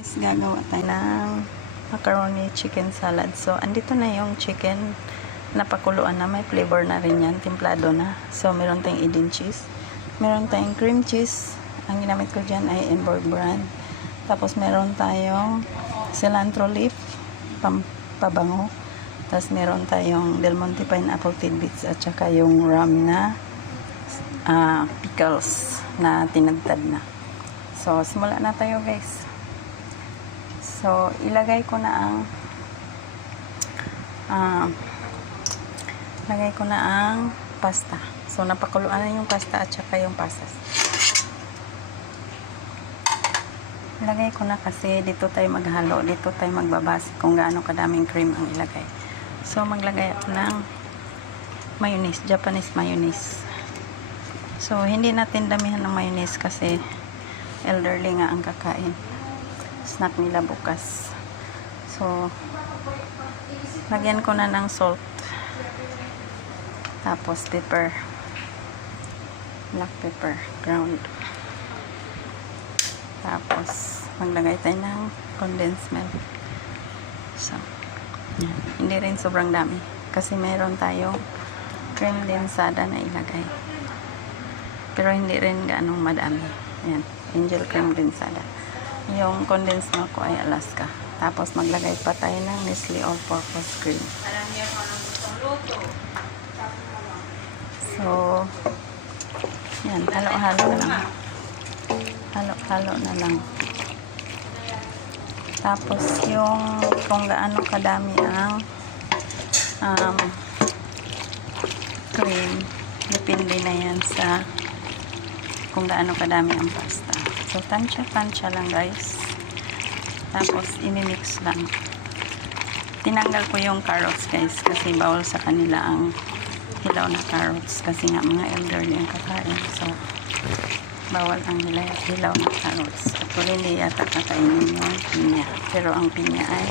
Guys, gagawa tayo ng macaroni chicken salad. So, andito na yung chicken na pakuluan na. May flavor na rin yan. Templado na. So, meron tayong Eden cheese. Meron tayong cream cheese. Ang ginamit ko dyan ay Emborg brand. Tapos, meron tayong cilantro leaf. Pabango. Tapos, meron tayong Del Monte pineapple tidbits at saka yung ram na pickles na tinagtad na. So, simula na tayo guys. So, ilagay ko na ang pasta. So, napakuluan na yung pasta at saka yung pasas. Ilagay ko na kasi dito tayo maghalo. Dito tayo magbabase kung gaano kadaming cream ang ilagay. So, maglagay ako ng mayonnaise. Japanese mayonnaise. So, hindi natin damihan ng mayonnaise kasi elderly nga ang kakain. Snack nila bukas. So, lagyan ko na ng salt. Tapos, pepper. Black pepper. Ground. Tapos, maglagay tayo ng condensed milk. So, yan. Hindi rin sobrang dami. Kasi meron tayong cream densada na ilagay. Pero hindi rin ganong madami. Yan. Angel cream densada. Yung condensed milk ko ay Alaska. Tapos maglagay pa tayo ng Nestle all-purpose cream. So, yan. Halo-halo lang. Halo-halo na lang. Tapos yung kung gaano kadami ang cream, depende na yan sa kung gaano kadami ang pasta. So, tansya-tansya lang guys. Tapos, imimix lang. Tinanggal ko yung carrots guys kasi bawal sa kanila ang hilaw na carrots kasi nga mga elderly ang kakain. So, bawal ang hilaw na carrots. Actually, hindi yata kakainin yung pinya. Pero ang pinya ay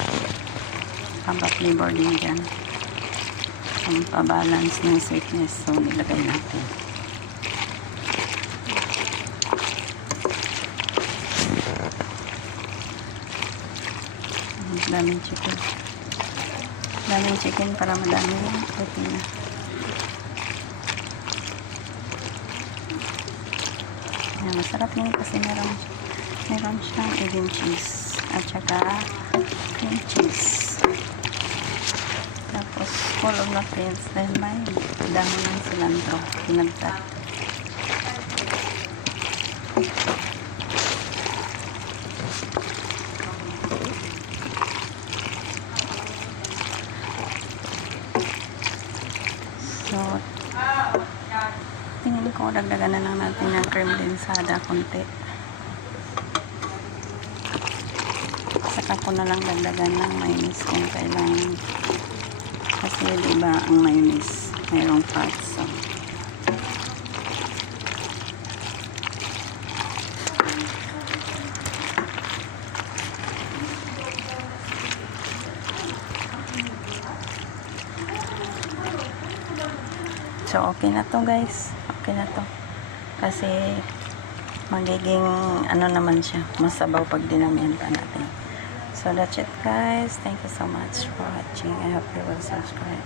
pamba-flavor din dyan. Ang pabalance ng sweetness. So, nilagay natin. Daming chicken. Daming chicken para madami yung protein. Yan, masarap yun kasi meron siyang Eden cheese at saka cream cheese. Tapos full of nutrients dahil may damo ng cilantro pinagtat. So, tingin ko dagdagan na lang natin ng cream densada konti. Saka ko na lang dagdagan ng mayonnaise kung kailangan. Kasi diba ang mayonnaise mayroong fats. So, So, okay na to guys. Okay na to. Kasi, magiging, ano naman siya, masabaw pag dinamihan pa natin. So, that's it guys. Thank you so much for watching. I hope you will subscribe.